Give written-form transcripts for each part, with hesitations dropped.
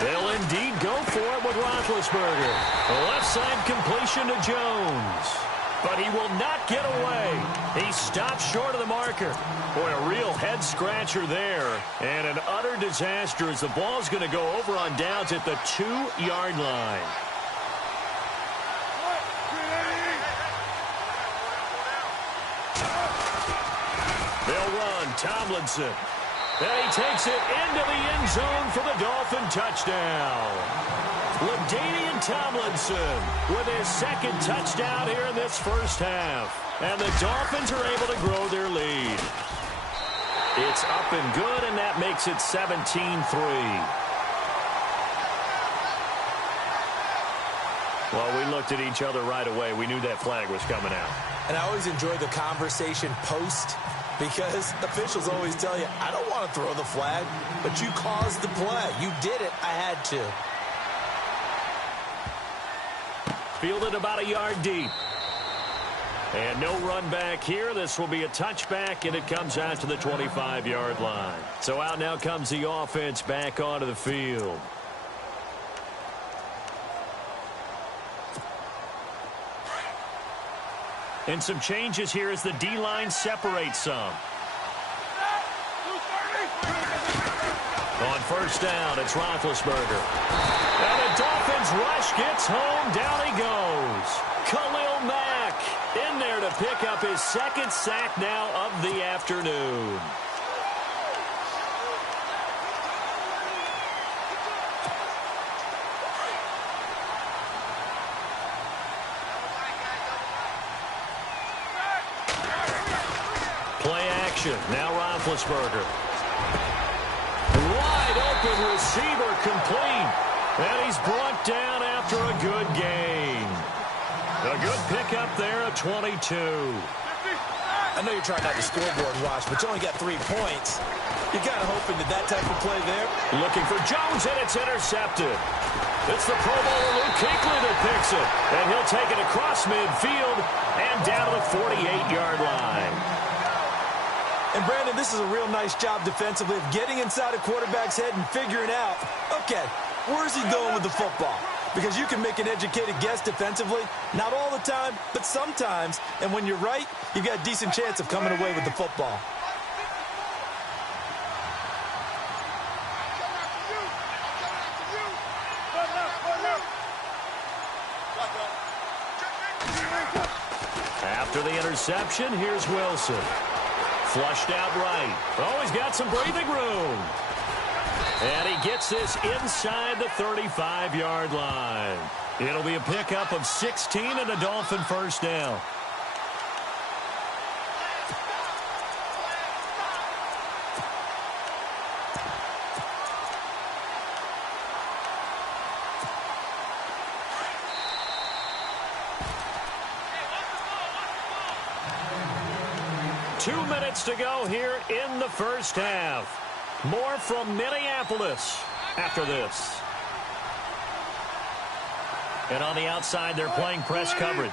They'll indeed go for it with Roethlisberger. The left side completion to Jones. But he will not get away. He stops short of the marker. Boy, a real head-scratcher there. And an utter disaster as the ball's going to go over on downs at the 2-yard line. They'll run. Tomlinson. And he takes it into the end zone for the Dolphin touchdown. LaDainian Tomlinson with his second touchdown here in this first half. And the Dolphins are able to grow their lead. It's up and good, and that makes it 17-3. Well, we looked at each other right away. We knew that flag was coming out. And I always enjoy the conversation post, because officials always tell you, I don't want to throw the flag, but you caused the play. You did it. I had to. Fielded about a yard deep. And no run back here. This will be a touchback, and it comes out to the 25-yard line. So out now comes the offense back onto the field. And some changes here as the D-line separates some. On first down, it's Roethlisberger. And the Dolphins rush gets home. Down he goes. Khalil Mack in there to pick up his second sack now of the afternoon. Play action. Now Roethlisberger. Wide open receiver complete. And he's brought down after a good gain. A good pickup there at 22. I know you're trying not to scoreboard watch, but you only got 3 points. You're kind of hoping that type of play there. Looking for Jones, and it's intercepted. It's the Pro Bowler Luke Kuechly that picks it. And he'll take it across midfield and down to the 48-yard line. And, Brandon, this is a real nice job defensively of getting inside a quarterback's head and figuring out, okay, where's he going with the football? Because you can make an educated guess defensively, not all the time, but sometimes. And when you're right, you've got a decent chance of coming away with the football. After the interception, here's Wilson. Flushed out right. Oh, he's got some breathing room. And he gets this inside the 35-yard line. It'll be a pickup of 16 and a Dolphin first down. Two minutes to go here in the first half. More from Minneapolis after this. And on the outside, they're playing press coverage.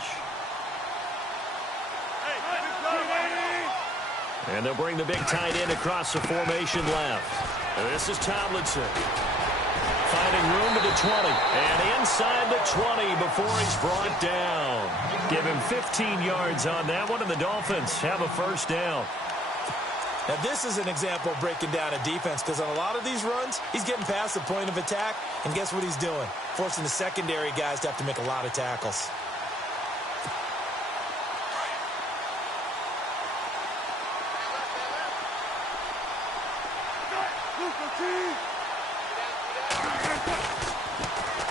And they'll bring the big tight end across the formation left. And this is Tomlinson. Finding room to the 20. And inside the 20 before he's brought down. Give him 15 yards on that one, and the Dolphins have a first down. Now, this is an example of breaking down a defense, because on a lot of these runs, he's getting past the point of attack, and guess what he's doing? Forcing the secondary guys to have to make a lot of tackles.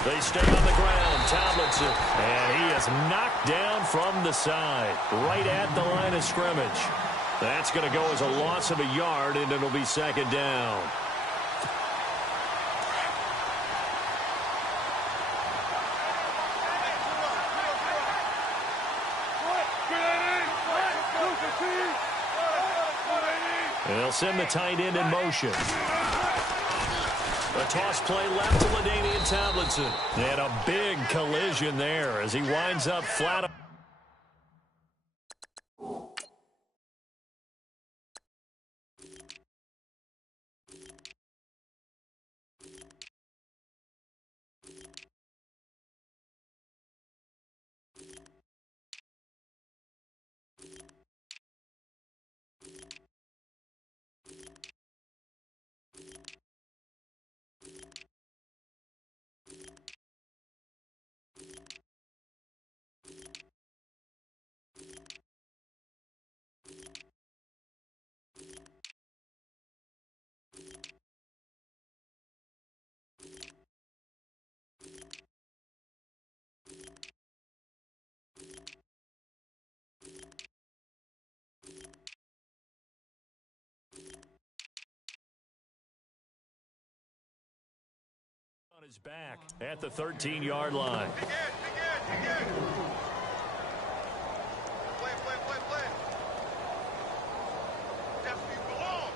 They stay on the ground. Tomlinson, and he is knocked down from the side, right at the line of scrimmage. That's going to go as a loss of a yard, and it'll be second down. And they'll send the tight end in motion. A toss play left to LaDainian Tomlinson. And a big collision there as he winds up flat. is back at the 13-yard line. Play. That's where you belong.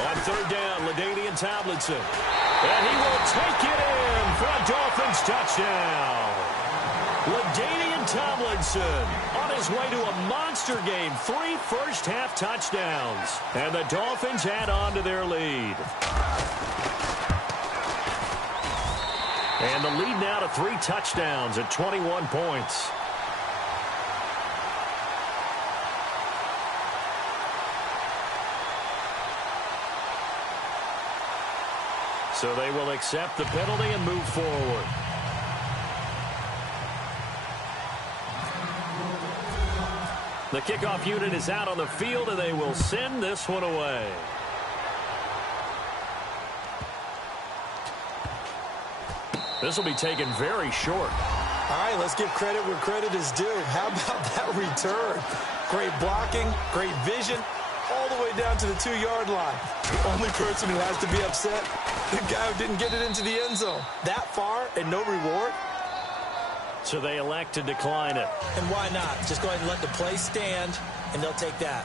On third down, LaDainian Tomlinson. And he will take it in for a Dolphins touchdown. LaDainian Tomlinson on his way to a monster game. 3 first-half touchdowns. And the Dolphins add on to their lead. And the lead now to 3 touchdowns at 21 points. So they will accept the penalty and move forward. The kickoff unit is out on the field, and they will send this one away. This will be taken very short. All right, let's give credit where credit is due. How about that return? Great blocking, great vision, all the way down to the 2-yard line. The only person who has to be upset, the guy who didn't get it into the end zone. That far and no reward? So they elect to decline it. And why not? Just go ahead and let the play stand, and they'll take that.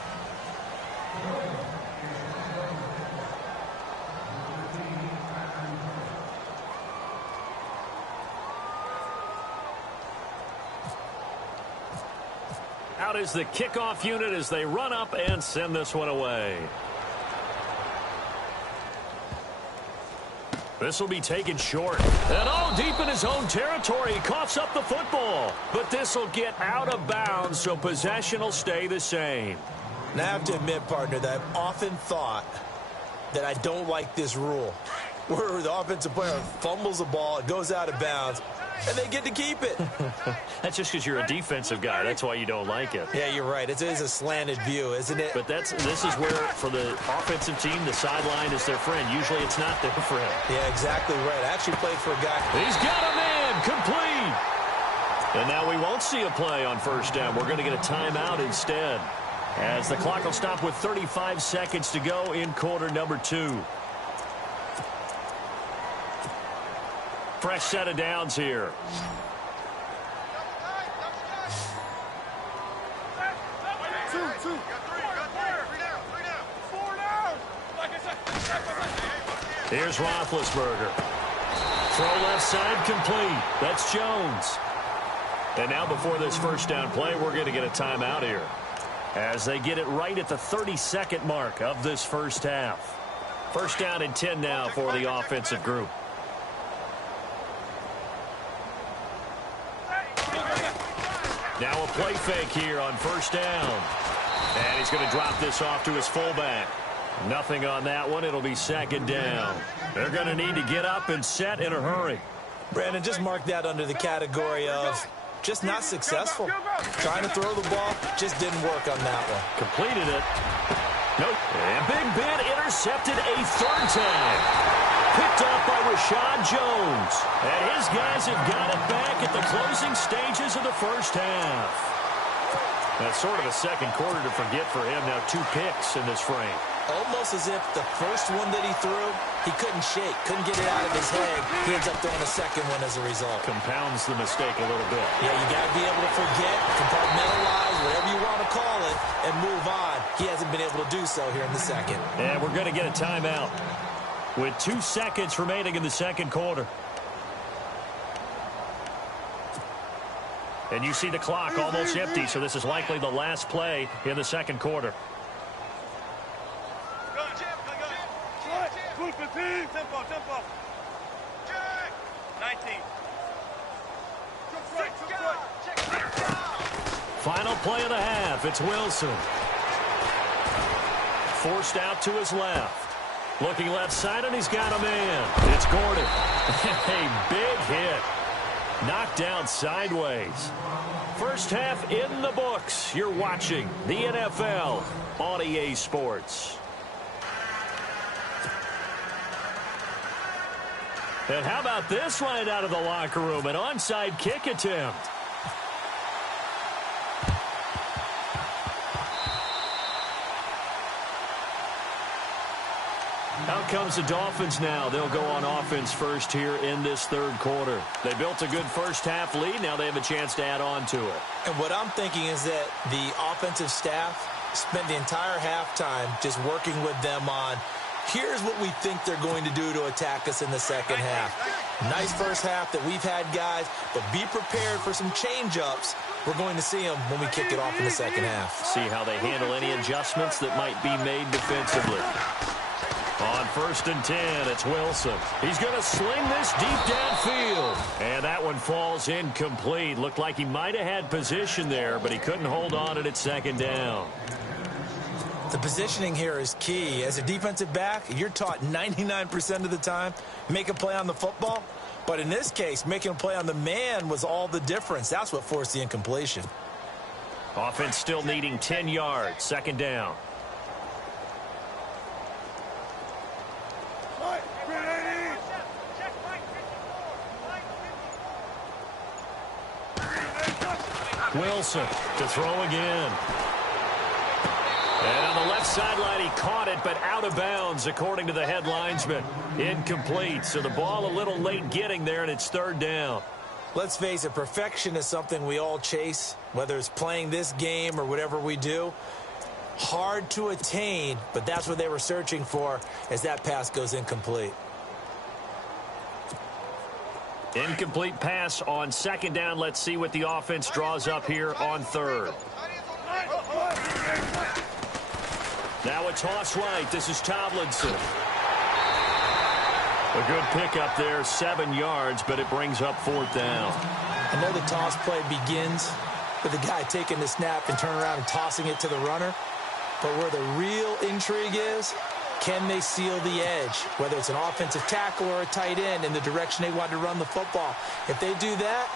Out is the kickoff unit as they run up and send this one away. This will be taken short. And all deep in his own territory. He coughs up the football. But this will get out of bounds, so possession will stay the same. Now, I have to admit, partner, that I've often thought that I don't like this rule, where the offensive player fumbles the ball, it goes out of bounds, and they get to keep it. That's just because you're a defensive guy. That's why you don't like it. Yeah, you're right. It is a slanted view, isn't it? But this is where, for the offensive team, the sideline is their friend. Usually it's not their friend. Yeah, exactly right. I actually played for a guy. He's got a man complete. And now we won't see a play on first down. We're going to get a timeout instead, as the clock will stop with 35 seconds to go in quarter number 2. Fresh set of downs here. Here's Roethlisberger. Throw left side complete. That's Jones. And now before this first down play, we're going to get a timeout here, as they get it right at the 30-second mark of this first half. First down and 10 now for the offensive group. Now a play fake here on first down. And he's going to drop this off to his fullback. Nothing on that one. It'll be second down. They're going to need to get up and set in a hurry. Brandon, just mark that under the category of just not successful. Trying to throw the ball, just didn't work on that one. Completed it. Nope. And Big Ben intercepted a third time. Picked up by Rashad Jones. And his guys have got it back at the closing stages of the first half. That's sort of a second quarter to forget for him. Now 2 picks in this frame. Almost as if the first one that he threw, he couldn't shake, couldn't get it out of his head. He ends up throwing a second one as a result. Compounds the mistake a little bit. Yeah, you got to be able to forget, compartmentalize, whatever you want to call it, and move on. He hasn't been able to do so here in the second. And we're going to get a timeout with 2 seconds remaining in the second quarter. And you see the clock almost empty, so this is likely the last play in the second quarter. Tempo. 19. Final play of the half. It's Wilson. Forced out to his left. Looking left side, and he's got a man. It's Gordon. A big hit. Knocked down sideways. First half in the books. You're watching the NFL on EA Sports. And how about this right out of the locker room? An onside kick attempt. comes the Dolphins now. They'll go on offense first here in this third quarter. They built a good first-half lead. Now they have a chance to add on to it. And what I'm thinking is that the offensive staff spent the entire halftime just working with them on, here's what we think they're going to do to attack us in the second half. Nice first half that we've had, guys, but be prepared for some change-ups. We're going to see them when we kick it off in the second half. See how they handle any adjustments that might be made defensively. On 1st and 10, it's Wilson. He's going to sling this deep downfield. And that one falls incomplete. Looked like he might have had position there, but he couldn't hold on at second down. The positioning here is key. As a defensive back, you're taught 99% of the time, make a play on the football. But in this case, making a play on the man was all the difference. That's what forced the incompletion. Offense still needing 10 yards. Second down. Wilson to throw again. And on the left sideline, he caught it, but out of bounds, according to the head linesman. Incomplete, so the ball a little late getting there, and it's third down. Let's face it, perfection is something we all chase, whether it's playing this game or whatever we do. Hard to attain, but that's what they were searching for as that pass goes incomplete. Incomplete pass on second down. Let's see what the offense draws up here on third. Now a toss right. This is Tomlinson. A good pickup there, 7 yards, but it brings up fourth down. I know the toss play begins with the guy taking the snap and turning around and tossing it to the runner. But where the real intrigue is, can they seal the edge? Whether it's an offensive tackle or a tight end in the direction they want to run the football. If they do that,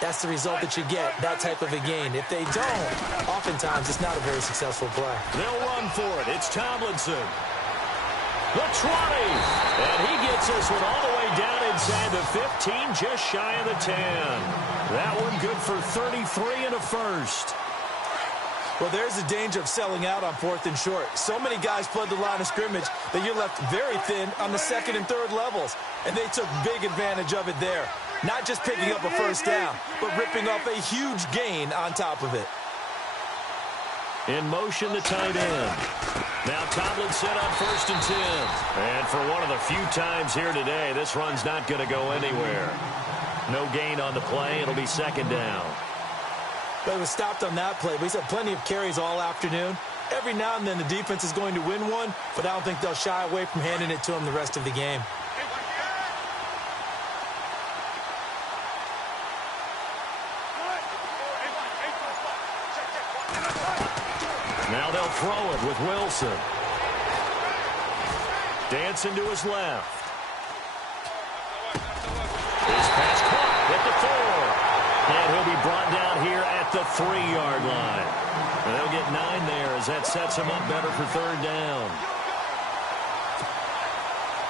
that's the result that you get, that type of a gain. If they don't, oftentimes it's not a very successful play. They'll run for it. It's Tomlinson. The 20. And he gets this one all the way down inside the 15, just shy of the 10. That one good for 33 and a first. Well, there's the danger of selling out on 4th and short. So many guys flood the line of scrimmage that you're left very thin on the second and third levels. And they took big advantage of it there. Not just picking up a first down, but ripping up a huge gain on top of it. In motion, the tight end. Now Tomlinson on 1st and 10. And for one of the few times here today, this run's not going to go anywhere. No gain on the play. It'll be second down. But it was stopped on that play. He's had plenty of carries all afternoon. Every now and then the defense is going to win one, but I don't think they'll shy away from handing it to him the rest of the game. Now they'll throw it with Wilson. Dancing to his left. His pass caught at the 4. And he'll be brought down here at the 3-yard line. And they'll get 9 there as that sets him up better for third down.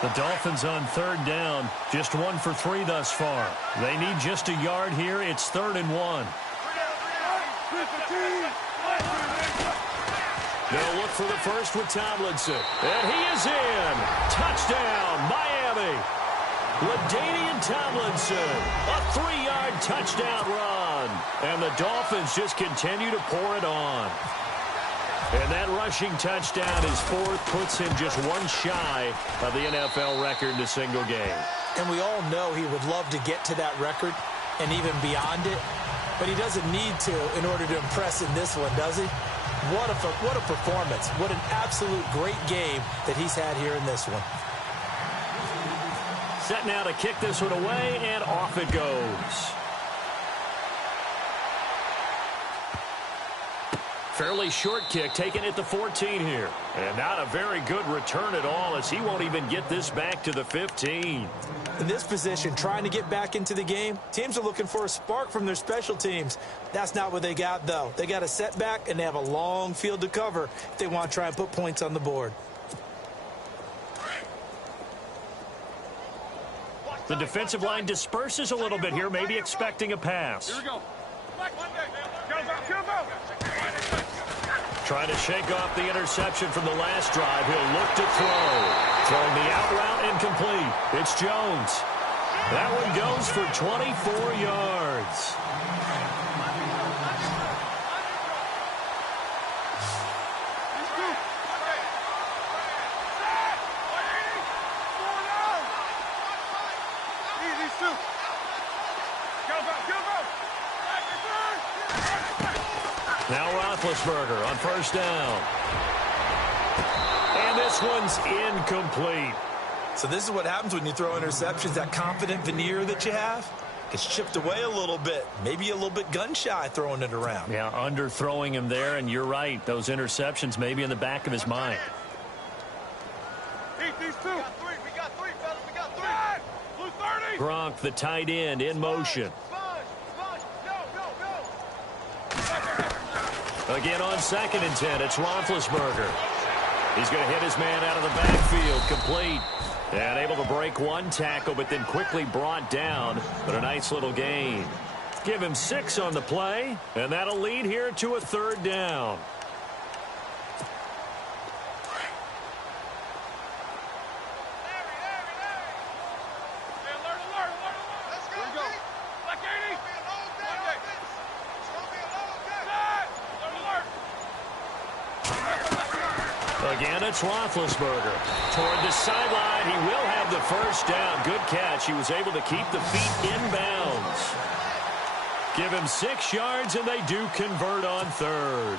The Dolphins on third down, just 1 for 3 thus far. They need just a yard here. It's 3rd and 1. They'll look for the first with Tomlinson. And he is in. Touchdown, Miami. LaDainian Tomlinson, a 3-yard touchdown run. And the Dolphins just continue to pour it on. And that rushing touchdown is 4th, puts him just 1 shy of the NFL record in a single game. And we all know he would love to get to that record and even beyond it. But he doesn't need to in order to impress in this one, does he? What a performance. What an absolute great game that he's had here in this one. Set now to kick this one away, and off it goes. Fairly short kick, taken at the 14 here. And not a very good return at all, as he won't even get this back to the 15. In this position, trying to get back into the game, teams are looking for a spark from their special teams. That's not what they got, though. They got a setback, and they have a long field to cover if they want to try and put points on the board. The defensive line disperses a little bit here, maybe expecting a pass. Here we go. Trying to shake off the interception from the last drive. He'll look to throw. Throwing the out route incomplete. It's Jones. That one goes for 24 yards. Now Roethlisberger on first down. And this one's incomplete. So this is what happens when you throw interceptions. That confident veneer that you have gets chipped away a little bit. Maybe a little bit gun-shy throwing it around. Yeah, underthrowing him there, and you're right. Those interceptions may be in the back of his mind. These two. We got three, fellas. We got three. Blue 30. Gronk, the tight end, in motion. Again on 2nd and 10, it's Roethlisberger. He's going to hit his man out of the backfield, complete. And able to break one tackle, but then quickly brought down. But a nice little gain. Give him 6 on the play, and that'll lead here to a 3rd down. Again, it's Roethlisberger. Toward the sideline, he will have the first down. Good catch. He was able to keep the feet inbounds. Give him 6 yards, and they do convert on 3rd.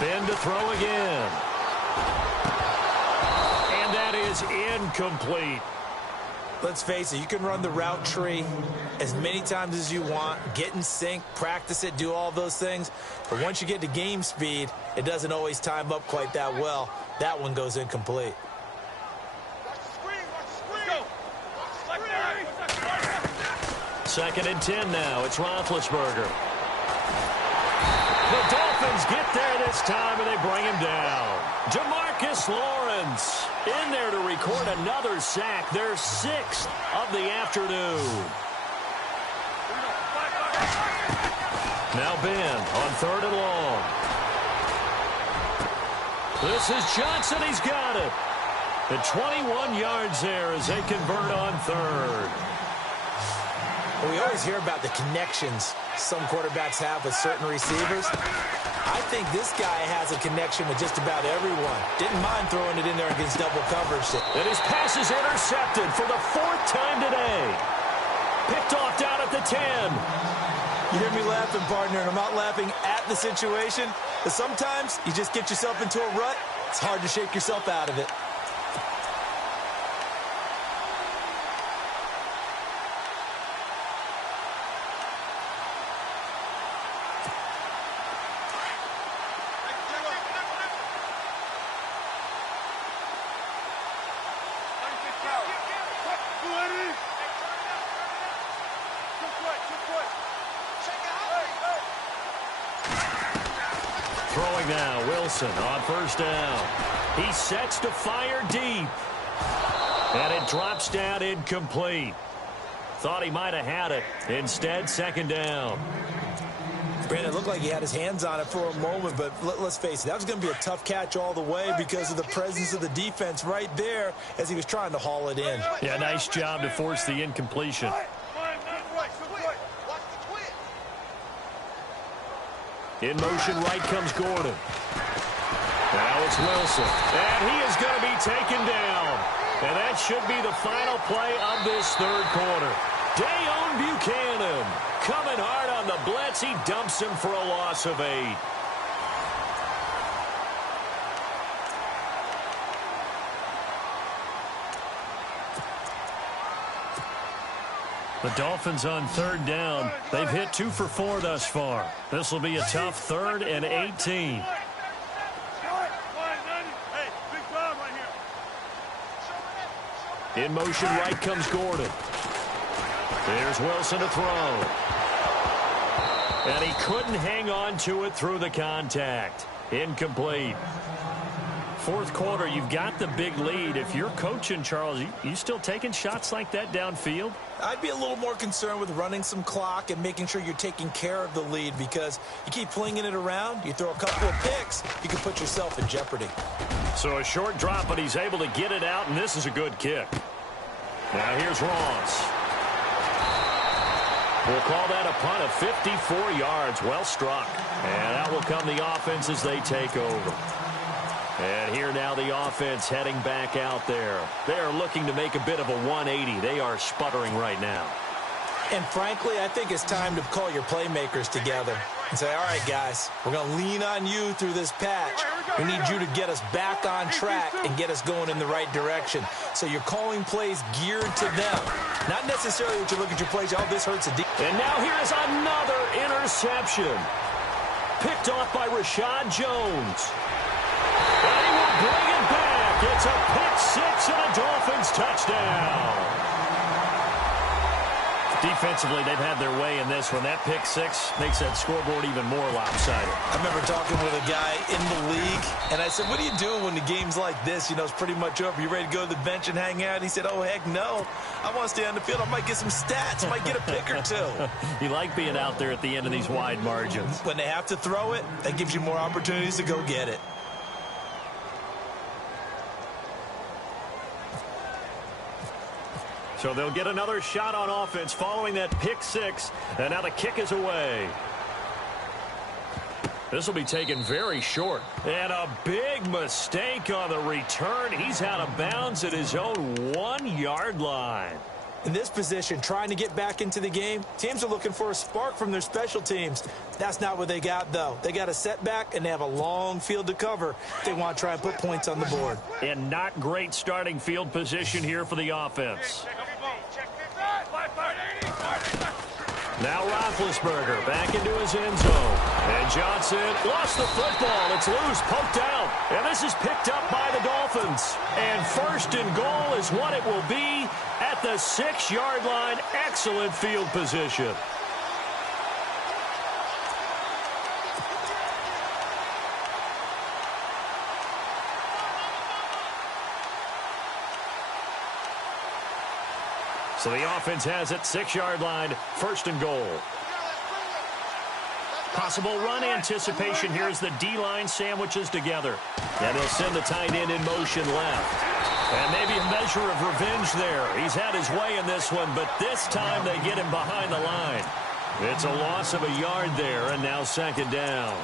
Ben to throw again. And that is incomplete. Let's face it, you can run the route tree as many times as you want, get in sync, practice it, do all those things. But once you get to game speed, it doesn't always time up quite that well. That one goes incomplete. Second and 10 now. It's Roethlisberger. The Dolphins get there this time, and they bring him down. Demarcus Lawrence in there to record another sack, their 6th of the afternoon. Now Ben on 3rd and long. This is Johnson. He's got it. The 21 yards there as they convert on 3rd. Well, we always hear about the connections some quarterbacks have with certain receivers. I think this guy has a connection with just about everyone. Didn't mind throwing it in there against double coverage. And his pass is intercepted for the 4th time today. Picked off down at the 10. You hear me laughing, partner, and I'm not laughing at the situation. But sometimes you just get yourself into a rut. It's hard to shake yourself out of it. Throwing now, Wilson on first down. He sets to fire deep. And it drops down incomplete. Thought he might have had it. Instead, 2nd down. Brandon, it looked like he had his hands on it for a moment, but let's face it, that was going to be a tough catch all the way because of the presence of the defense right there as he was trying to haul it in. Yeah, nice job to force the incompletion. In motion, right comes Gordon. Now it's Wilson. And he is going to be taken down. And that should be the final play of this 3rd quarter. Dayon Buchanan coming hard on the blitz. He dumps him for a loss of 8. The Dolphins on 3rd down. They've hit 2 for 4 thus far. This will be a tough 3rd and 18. In motion, right comes Gordon. Here's Wilson to throw. And he couldn't hang on to it through the contact. Incomplete. Fourth quarter, you've got the big lead. If you're coaching, Charles, you still taking shots like that downfield? I'd be a little more concerned with running some clock and making sure you're taking care of the lead, because you keep flinging it around, you throw a couple of picks, you can put yourself in jeopardy. So a short drop, but he's able to get it out, and this is a good kick. Now here's Ross. We'll call that a punt of 54 yards. Well struck. And out will come the offense as they take over. And here now the offense heading back out there. They are looking to make a bit of a 180. They are sputtering right now. And frankly, I think it's time to call your playmakers together and say, all right, guys, we're going to lean on you through this patch. We need you to get us back on track and get us going in the right direction. So you're calling plays geared to them. Not necessarily that you look at your plays, oh, this hurts a deep. And now here is another interception. Picked off by Rashad Jones. And he will bring it back. It's a pick six and a Dolphins touchdown. Defensively, they've had their way in this one. That pick six makes that scoreboard even more lopsided. I remember talking with a guy in the league, and I said, what do you do when the game's like this? You know, it's pretty much over. You ready to go to the bench and hang out? He said, oh, heck no. I want to stay on the field. I might get some stats. I might get a pick or two. You like being out there at the end of these wide margins. When they have to throw it, that gives you more opportunities to go get it. So they'll get another shot on offense following that pick six. And now the kick is away. This will be taken very short. And a big mistake on the return. He's out of bounds at his own 1 yard line. In this position, trying to get back into the game, teams are looking for a spark from their special teams. That's not what they got, though. They got a setback, and they have a long field to cover if they want to try and put points on the board. And not great starting field position here for the offense. Now Roethlisberger back into his end zone. And Johnson lost the football. It's loose, poked out. And this is picked up by the Dolphins. And first and goal is what it will be at the 6 yard line. Excellent field position. So the offense has it, 6 yard line, first and goal. Possible run anticipation here as the D-line sandwiches together. And they'll send the tight end in motion left. And maybe a measure of revenge there. He's had his way in this one, but this time they get him behind the line. It's a loss of a yard there, and now second down.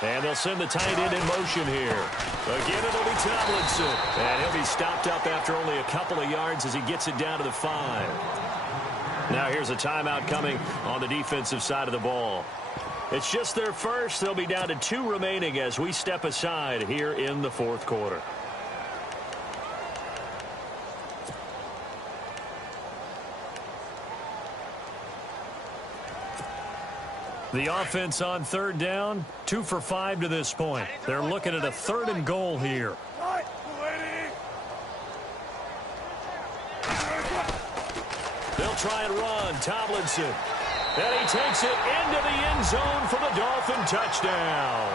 And they'll send the tight end in motion here. Again, it'll be Tomlinson. And he'll be stopped up after only a couple of yards as he gets it down to the 5. Now here's a timeout coming on the defensive side of the ball. It's just their first. They'll be down to 2 remaining as we step aside here in the fourth quarter. The offense on third down, 2 for 5 to this point. They're looking at a third and goal here. They'll try and run. Tomlinson. And he takes it into the end zone for the Dolphin touchdown.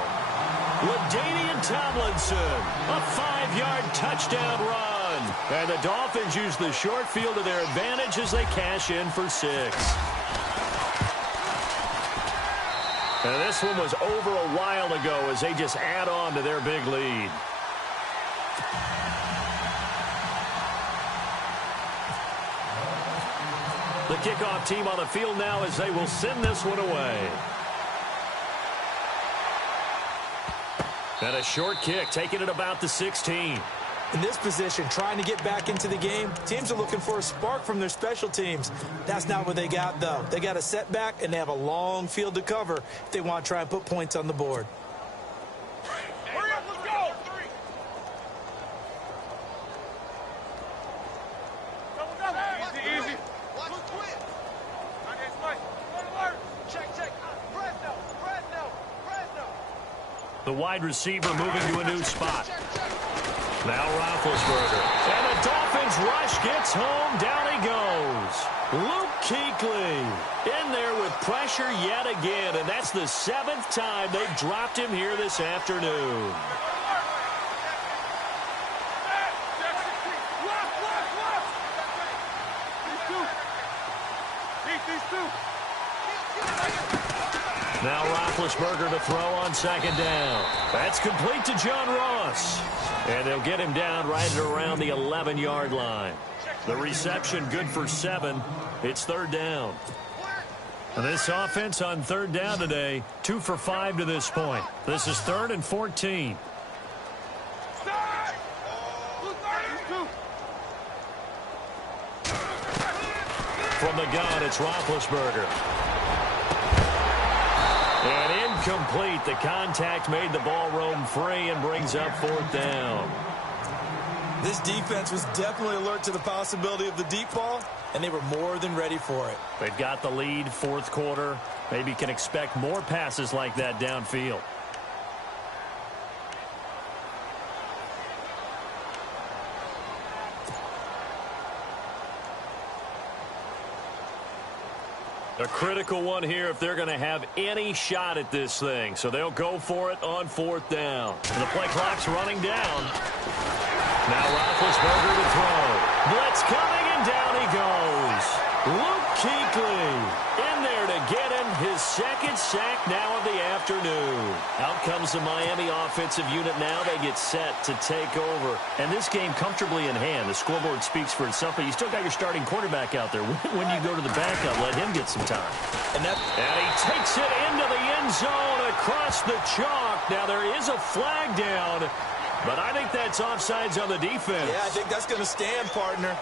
LaDainian Tomlinson, a 5-yard touchdown run. And the Dolphins use the short field to their advantage as they cash in for 6. And this one was over a while ago as they just add on to their big lead. The kickoff team on the field now as they will send this one away. And a short kick, taking it about the 16. In this position, trying to get back into the game, teams are looking for a spark from their special teams. That's not what they got, though. They got a setback, and they have a long field to cover if they want to try and put points on the board. Hurry up, let's go! Easy, easy. Watch it quit. The wide receiver moving to a new spot. Now Roethlisberger. And the Dolphins rush gets home. Down he goes. Luke Kuechly in there with pressure yet again. And that's the 7th time they've dropped him here this afternoon. Now Roethlisberger to throw on second down. That's complete to John Ross. And they'll get him down right at around the 11-yard line. The reception good for 7. It's third down. And this offense on third down today, 2 for 5 to this point. This is 3rd and 14. From the gun, it's Roethlisberger. And incomplete. The contact made the ball roam free and brings up 4th down. This defense was definitely alert to the possibility of the deep ball, and they were more than ready for it. They've got the lead, 4th quarter. Maybe can expect more passes like that downfield. A critical one here if they're going to have any shot at this thing. So they'll go for it on 4th down. And the play clock's running down. Now Roethlisberger to throw. Blitz coming, and down he goes. Luke Kuechly in there to get him his 2nd sack now of the afternoon. Out comes the Miami offensive unit now. They get set to take over. And this game comfortably in hand. The scoreboard speaks for itself, but you still got your starting quarterback out there. When you go to the backup, let him get some time. And he takes it into the end zone across the chalk. Now there is a flag down, but I think that's offsides on the defense. Yeah, I think that's going to stand, partner.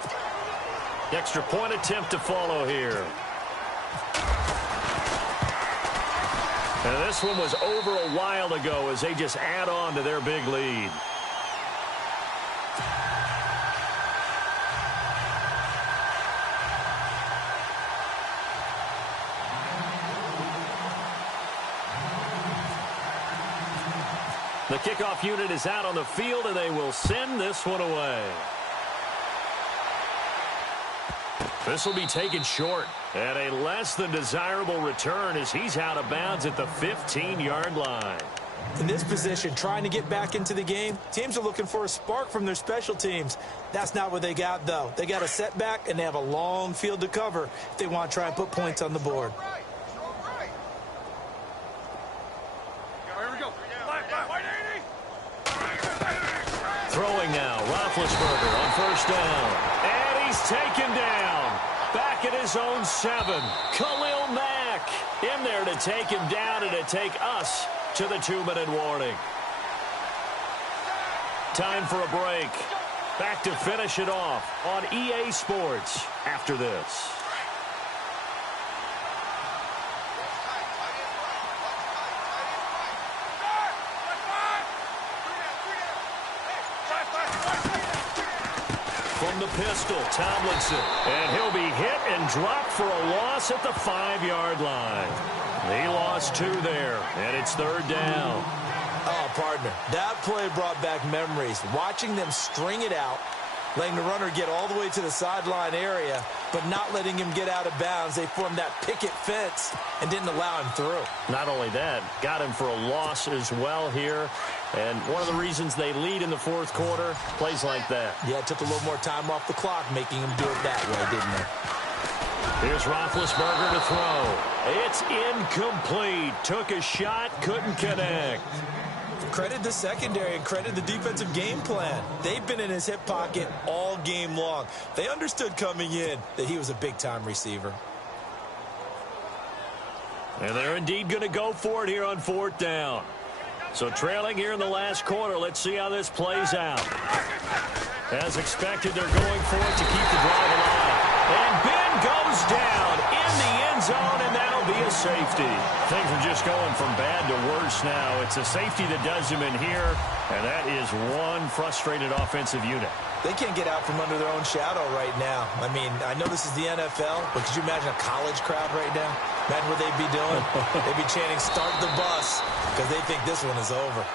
Extra point attempt to follow here. And this one was over a while ago as they just add on to their big lead. The kickoff unit is out on the field, and they will send this one away. This will be taken short, and a less than desirable return as he's out of bounds at the 15-yard line. In this position, trying to get back into the game, teams are looking for a spark from their special teams. That's not what they got, though. They got a setback, and they have a long field to cover if they want to try and put points on the board. Throwing now, Roethlisberger on 1st down. And he's taken down. Back at his own 7. Khalil Mack in there to take him down and to take us to the 2-minute warning. Time for a break. Back to finish it off on EA Sports after this. From the pistol, Tomlinson. And he'll be hit and dropped for a loss at the 5-yard line. He lost 2 there, and it's 3rd down. Oh, partner, that play brought back memories. Watching them string it out, letting the runner get all the way to the sideline area, but not letting him get out of bounds. They formed that picket fence and didn't allow him through. Not only that, got him for a loss as well here. And one of the reasons they lead in the 4th quarter, plays like that. Yeah, it took a little more time off the clock, making him do it that way, didn't it? Here's Roethlisberger to throw. It's incomplete. Took a shot, couldn't connect. Credit the secondary and credit the defensive game plan. They've been in his hip pocket all game long. They understood coming in that he was a big-time receiver. And they're indeed going to go for it here on 4th down. So trailing here in the last quarter, let's see how this plays out. As expected, they're going for it to keep the drive alive. And Ben goes down in the end zone, and that'll be a safety. things are just going from bad to worse now. It's a safety that does him in here, and that is one frustrated offensive unit. They can't get out from under their own shadow right now. I mean, I know this is the NFL, but could you imagine a college crowd right now? Imagine what they'd be doing. They'd be chanting, "Start the bus," because they think this one is over.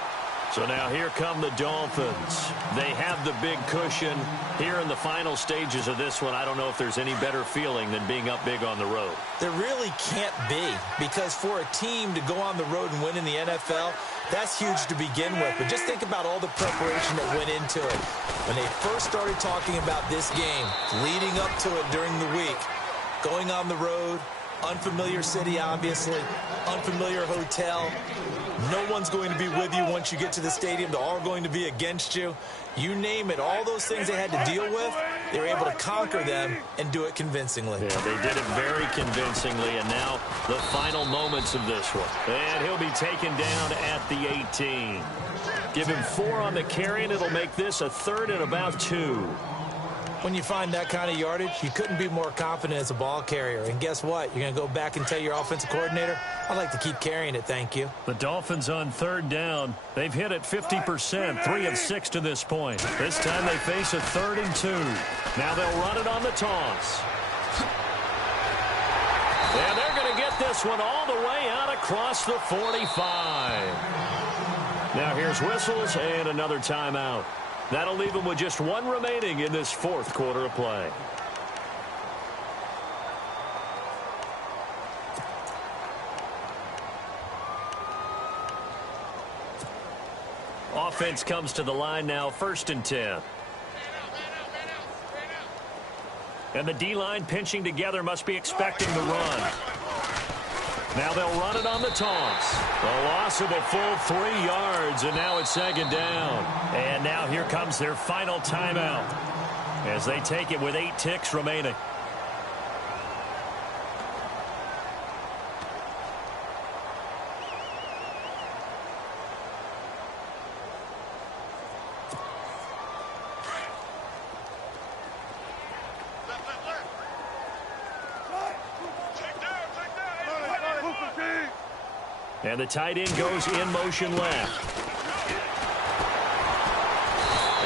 So now here come the Dolphins. They have the big cushion. Here in the final stages of this one, I don't know if there's any better feeling than being up big on the road. There really can't be, because for a team to go on the road and win in the NFL, that's huge to begin with. But just think about all the preparation that went into it. When they first started talking about this game, leading up to it during the week, going on the road, unfamiliar city, obviously, unfamiliar hotel. No one's going to be with you once you get to the stadium. They're all going to be against you. You name it, all those things they had to deal with, they were able to conquer them and do it convincingly. Yeah, they did it very convincingly, and now the final moments of this one. And he'll be taken down at the 18. Give him 4 on the carry, and it'll make this a 3rd and about 2. When you find that kind of yardage, you couldn't be more confident as a ball carrier. And guess what? You're going to go back and tell your offensive coordinator, "I'd like to keep carrying it, thank you." The Dolphins on 3rd down. They've hit it 50%, 3 of 6 to this point. This time they face a 3rd and 2. Now they'll run it on the toss. And they're going to get this one all the way out across the 45. Now here's whistles and another timeout. That'll leave them with just 1 remaining in this 4th quarter of play. Offense comes to the line now, 1st and 10. And the D-line pinching together must be expecting the run. Now they'll run it on the toss. A loss of a full 3 yards, and now it's 2nd down. And now here comes their final timeout as they take it with 8 ticks remaining. And the tight end goes in motion left.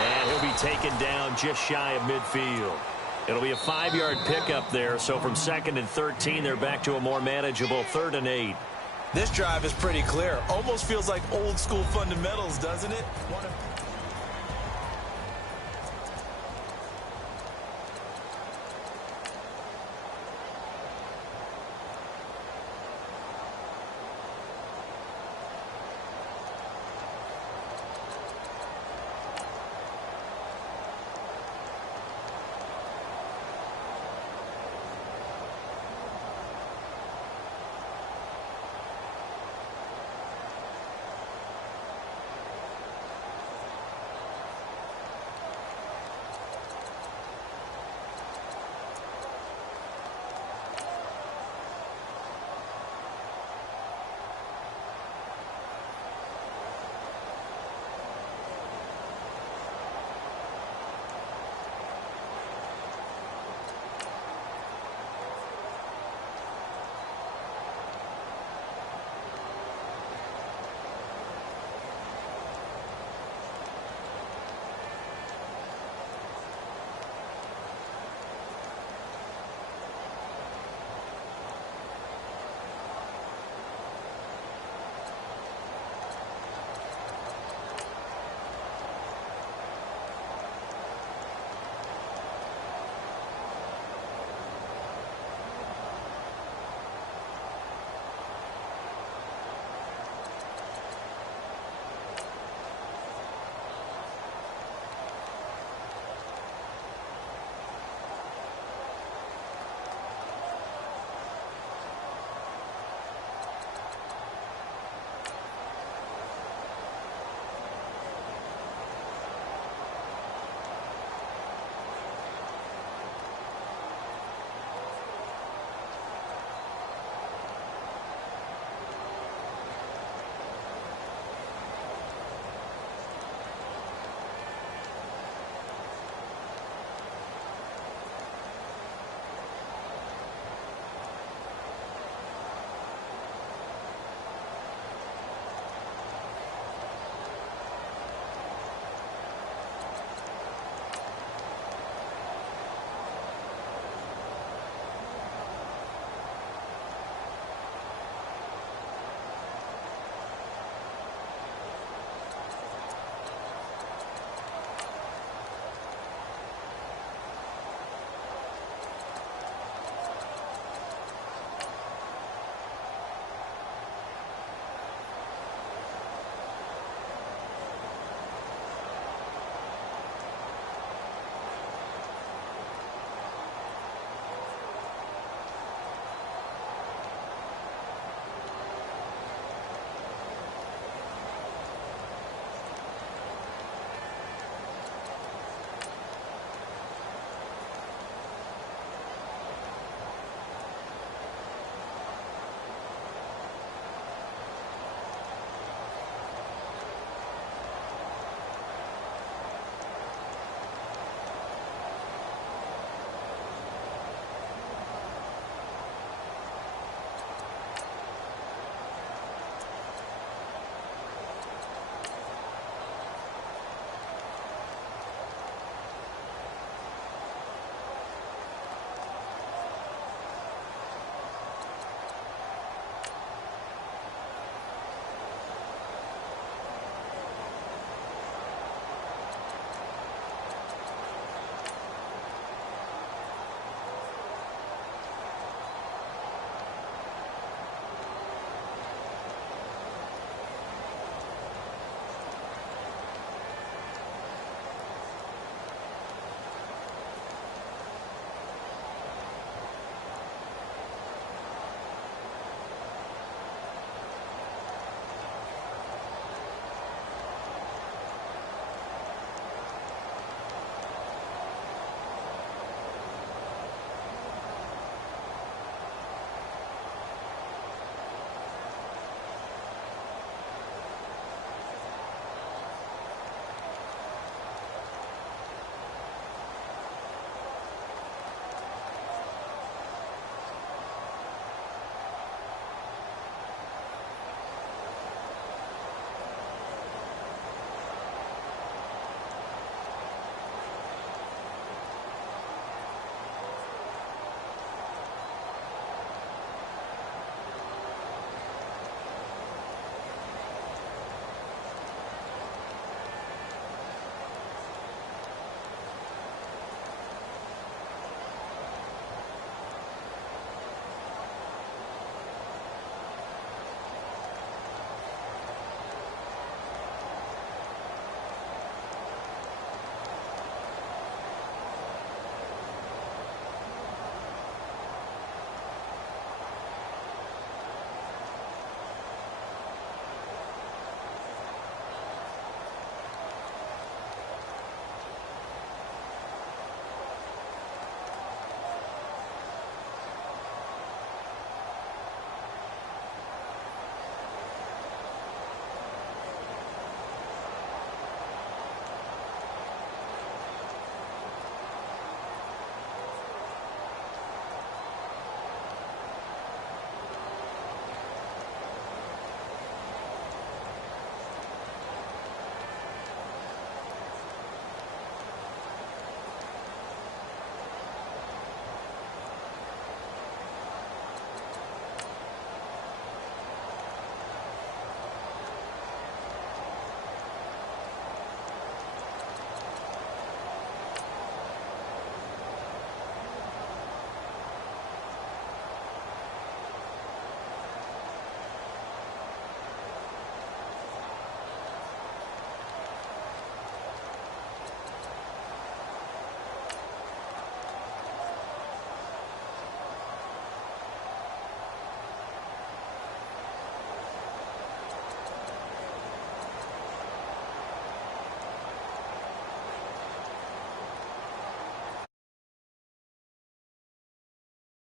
And he'll be taken down just shy of midfield. It'll be a 5-yard pickup there. So from 2nd and 13, they're back to a more manageable 3rd and 8. This drive is pretty clear. Almost feels like old school fundamentals, doesn't it?